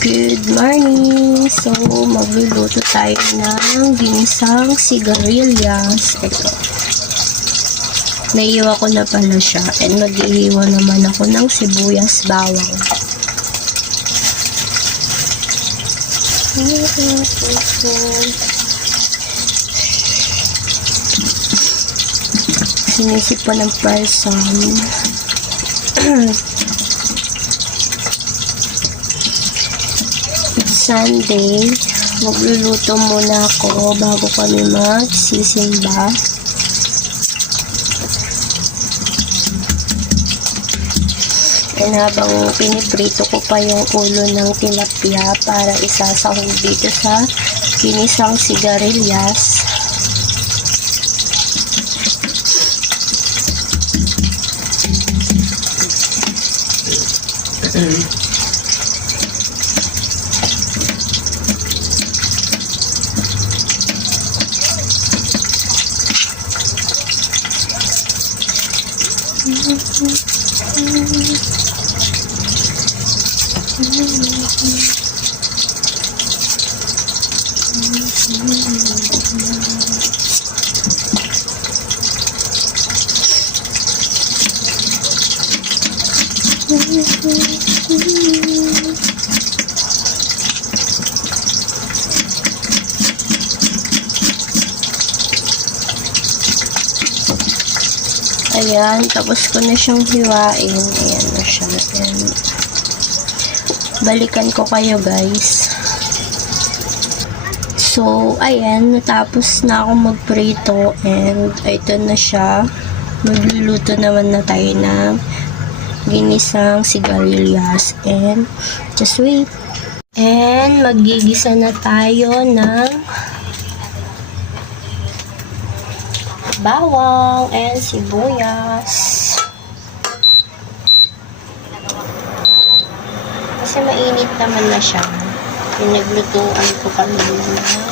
Good morning! So, magluluto tayo ng ginisang sigarilyas. Ito. Naiiwa ko na pala siya. And mag-iiwa naman ako ng sibuyas bawang. Sinisip po ng person. Sunday, magluluto muna ako bago kami magsisimba. And habang piniprito ko pa yung ulo ng tilapia para isasahog dito sa ginisang sigarilyas. Ayan, tapos ko na siyang hiwain. Ayan na siya. And balikan ko kayo, guys. So, ayan, natapos na ako magprito and ito na siya. Magluluto naman na tayo ng ginisang sigarilyas and just wait. And magigisa na tayo ng bawang and sibuyas. Kasi mainit naman na siya. Pinaglutuan ko kami ng